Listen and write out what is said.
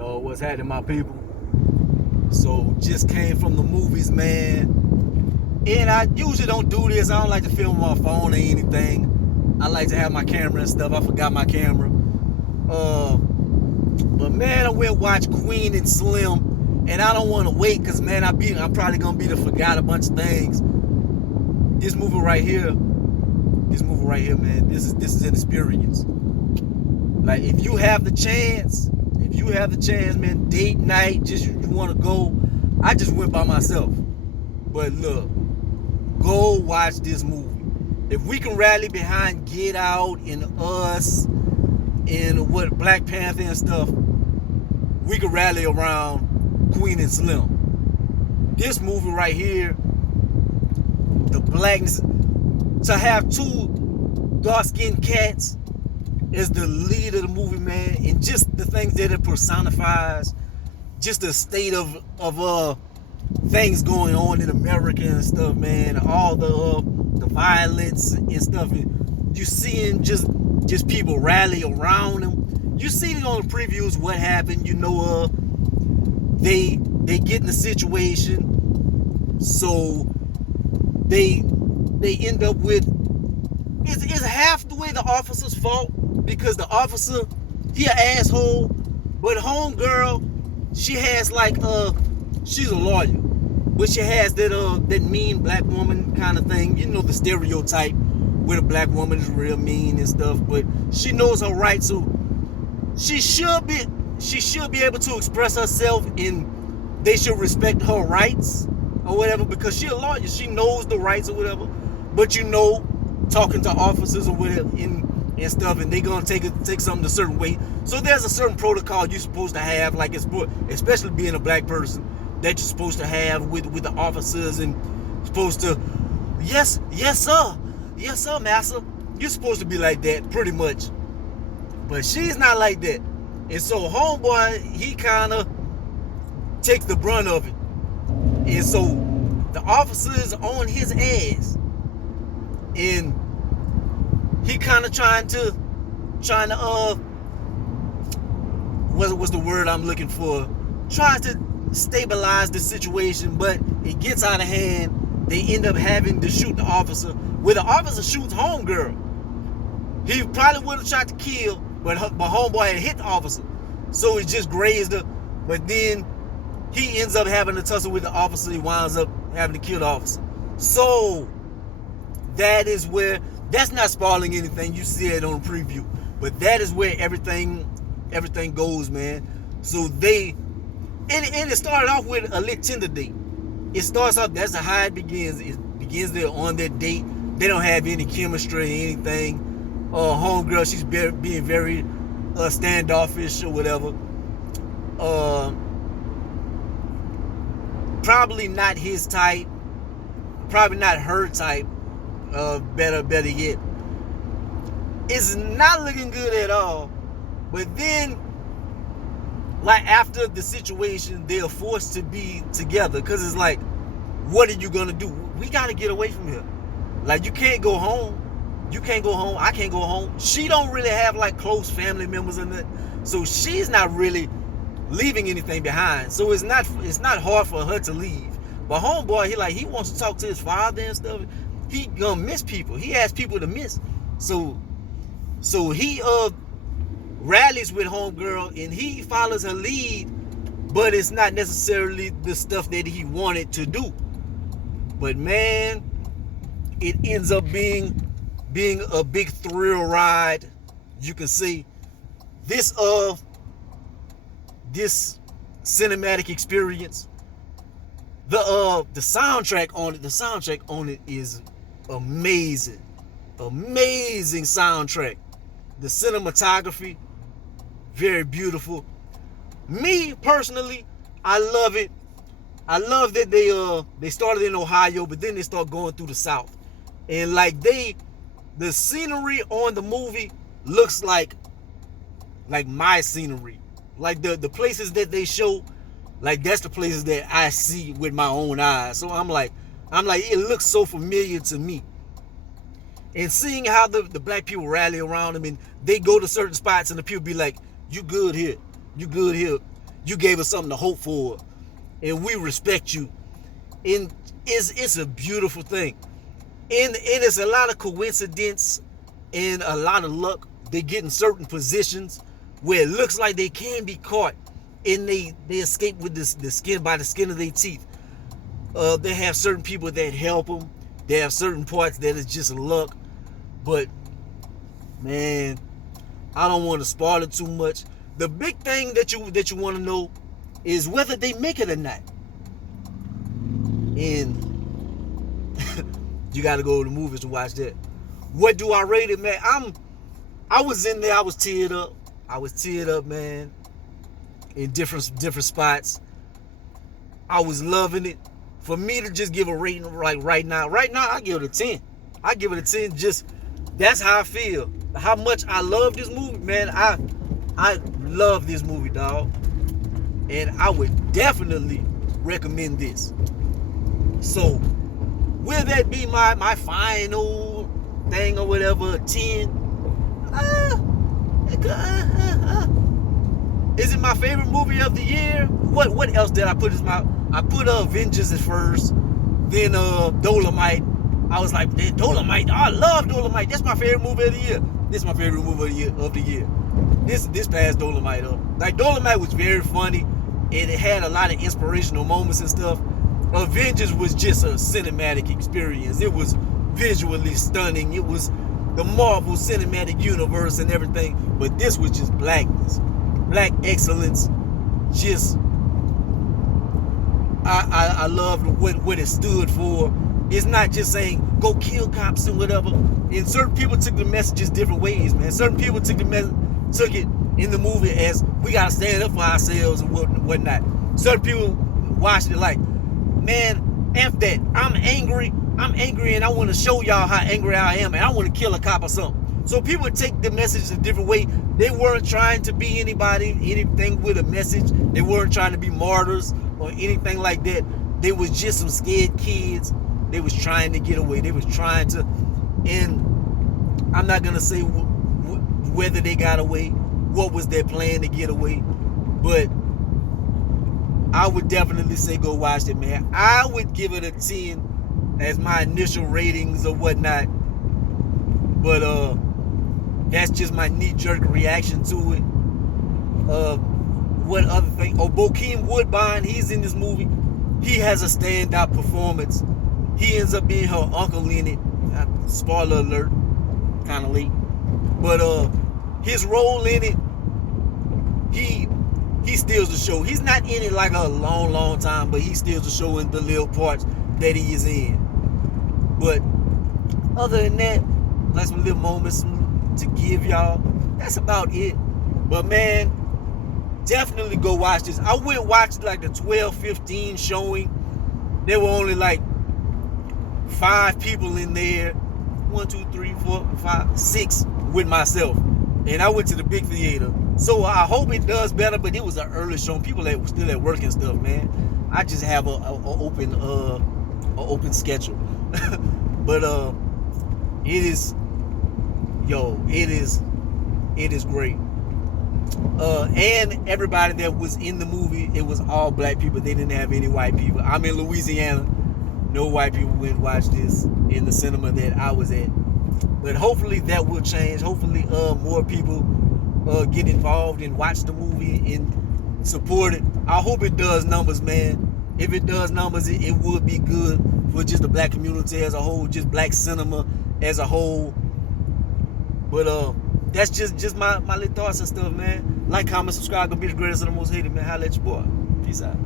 Yo, what's happening, my people? So, just came from the movies, man. And I usually don't do this. I don't like to film on my phone or anything. I like to have my camera and stuff. I forgot my camera. But man, I went watch Queen and Slim, and I don't want to wait because man, I'm probably gonna be to forgot a bunch of things. This movie right here, man. This is an experience. Like if you have the chance, man, date night, just you want to go. I just went by myself, but look, go watch this movie. If we can rally behind Get Out and Us and what Black Panther and stuff, we can rally around Queen and Slim. This movie right here, the blackness, to have two dark-skinned cats as the lead of the movie, man, and just the things that it personifies, just the state of things going on in America and stuff, man, all the violence and stuff. You seeing just people rally around them. You see it on the previews what happened. You know, they get in a situation, so they end up with it's half the way the officer's fault because the officer he an asshole, but homegirl she has like she's a lawyer, but she has that mean black woman kind of thing. You know the stereotype where a black woman is real mean and stuff, but she knows her rights, so she should be able to express herself and they should respect her rights or whatever because she's a lawyer. She knows the rights or whatever. But you know, talking to officers or whatever and stuff, and they gonna take something a certain way. So there's a certain protocol you're supposed to have, like it's especially being a black person, that you're supposed to have with the officers and supposed to, yes sir, master. You're supposed to be like that pretty much. But she's not like that. And so homeboy, he kind of takes the brunt of it. And so the officer is on his ass. And he kind of trying to what's the word I'm looking for? Trying to stabilize the situation, but it gets out of hand. They end up having to shoot the officer. Where the officer shoots homegirl. He probably would have tried to kill, but homeboy had hit the officer. So he just grazed her. But then he ends up having to tussle with the officer. He winds up having to kill the officer. So that is where, that's not spoiling anything. You see it on the preview. But that is where everything goes, man. So they, and it started off with a little Tinder date. It starts off, that's how it begins. It begins there on that date. They don't have any chemistry or anything. Homegirl, she's being very standoffish or whatever. Probably not his type. Probably not her type. Better yet. It's not looking good at all. But then, like after the situation, they're forced to be together. Because it's like, what are you going to do? We got to get away from here. Like, you can't go home. You can't go home. I can't go home. She don't really have like close family members in it. So she's not really leaving anything behind. So it's not hard for her to leave. But homeboy, he wants to talk to his father and stuff. He gonna miss people. He has people to miss. So he rallies with homegirl and he follows her lead, but it's not necessarily the stuff that he wanted to do. But man, it ends up being a big thrill ride. You can see this cinematic experience. The soundtrack on it is amazing. Amazing soundtrack. The cinematography, very beautiful. Me personally, I love it. I love that they started in Ohio, but then they start going through the South. And like the scenery on the movie looks like my scenery. Like the places that they show, like that's the places that I see with my own eyes. So I'm like, it looks so familiar to me. And seeing how the black people rally around them and they go to certain spots and the people be like, you good here, you good here. You gave us something to hope for, and we respect you. And it's a beautiful thing. And it's a lot of coincidence and a lot of luck. They get in certain positions where it looks like they can be caught, and they escape with the skin by the skin of their teeth. They have certain people that help them. They have certain parts that is just luck. But man, I don't want to spoil it too much. The big thing that you want to know is whether they make it or not. And you got to go to the movies to watch that. What do I rate it, man? I was in there. I was teared up. Man, in different spots. I was loving it. For me to just give a rating right now, I give it a 10. I give it a 10. Just that's how I feel. How much I love this movie, man. I love this movie, dog. And I would definitely recommend this. So, will that be my final thing or whatever, 10? Is it my favorite movie of the year? What else did I put as my... I put Avengers at first, then Dolomite. I was like, Dolomite, I love Dolomite. That's my favorite movie of the year. This is my favorite movie of the year. This passed Dolomite up. Like, Dolomite was very funny, and it had a lot of inspirational moments and stuff. Avengers was just a cinematic experience. It was visually stunning. It was the Marvel Cinematic Universe and everything. But this was just blackness, black excellence. Just, I loved what it stood for. It's not just saying go kill cops and whatever. And certain people took the messages different ways, man. Certain people took it in the movie as we gotta stand up for ourselves and whatnot. Certain people watched it like, man, F that. I'm angry and I want to show y'all how angry I am, and I want to kill a cop or something. So people take the message a different way. They weren't trying to be anything with a message. They weren't trying to be martyrs or anything like that. They was just some scared kids. They was trying to get away. They was trying to, and I'm not gonna say whether they got away, what was their plan to get away, but I would definitely say go watch it, man. I would give it a 10 as my initial ratings or whatnot, but that's just my knee-jerk reaction to it. What other thing? Oh, Bokeem Woodbine, he's in this movie. He has a standout performance. He ends up being her uncle in it. Spoiler alert, kind of late. But his role in it, he steals the show. He's not in it like a long time, but he steals the show in the little parts that he is in. But other than that, like some little moments to give y'all, that's about it. But man, definitely go watch this. I went and watched like the 12-15 showing. There were only like 5 people in there. 1, 2, 3, 4, 5, 6 with myself. And I went to the big theater. So I hope it does better, but it was an early show. People that were still at work and stuff, man. I just have a open schedule. But it is great. And everybody that was in the movie, it was all black people. They didn't have any white people. I'm in Louisiana. No white people went and watch this in the cinema that I was at. But hopefully that will change. Hopefully more people get involved and watch the movie and support it. I hope it does numbers, man. If it does numbers, it would be good for just the black community as a whole, just black cinema as a whole. But that's just my little thoughts and stuff, man. Like, comment, subscribe. Gonna be the greatest and the most hated, man. Holla at your boy. Peace out.